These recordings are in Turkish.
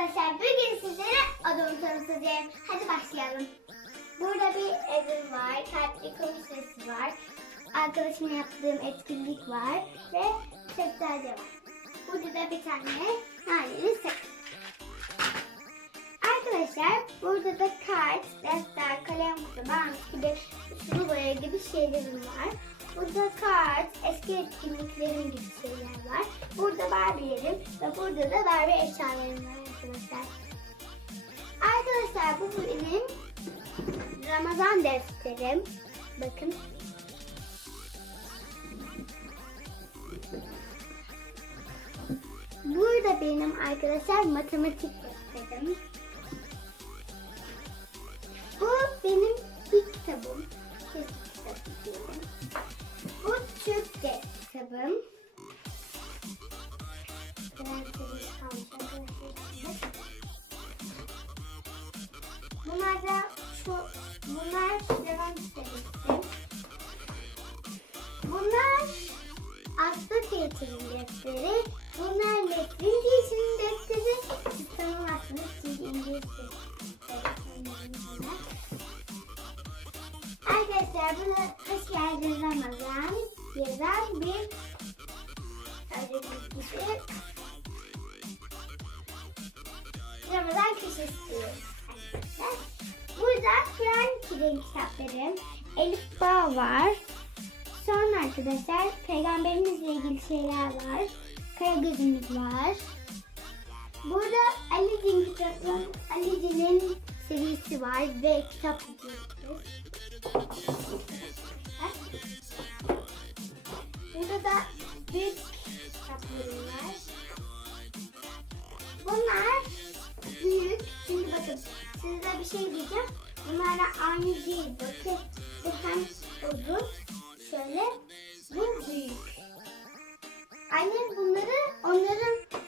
arkadaşlar bugün sizlere adımı tanıtacağım. Hadi başlayalım. Burada bir evim var. Kalpli süresi var. Arkadaşımla yaptığım etkinlik var. Ve şeftali var. Burada da bir tane naneli sakız. Arkadaşlar burada da kart, defter, kalem kutu, bank gibi sulu boya gibi şeylerim var. Burada kart, eski etkinliklerim gibi şeyler var. Burada Barbie'lerim ve burada da Barbie eşyalarım var arkadaşlar. Arkadaşlar bu benim Ramazan defterim. Bakın. Burada benim arkadaşlar matematik defterim. Bu benim bir kitabım. Çizgi kitabı diyelim. Bu Türkçe kitabım. Bunlar da şu, bunlar devam istemiştim. Bunlar Aslı Teyze'nin defteri. Bunlar Nesrin Teyze'nin defteri. Siz tanımazsınız çünkü İngilizce. Arkadaşlar bunu hoş geldin Ramazan yazan bir. Ramazan köşesi arkadaşlar. Burada Kur'an Kerim kitaplarım. Elif Bağ var. Sonra arkadaşlar peygamberimizle ilgili şeyler var. Karagözümüz var. Burada Ali'cin kitabı, Ali'cinin serisi var ve kitap. Burada da büyük size bir şey diyeceğim. Bunlarla aynı değil. Bakın bu hem uzun. Şöyle bu büyük. Annem bunları onların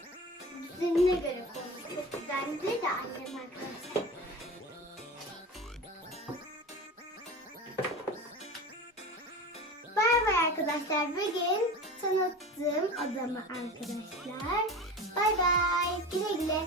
düzenine göre koymuş. Çok güzel değil de annem arkadaşlar. Bay bay arkadaşlar. Bugün tanıttığım adamı arkadaşlar. Bay bay. Güle güle.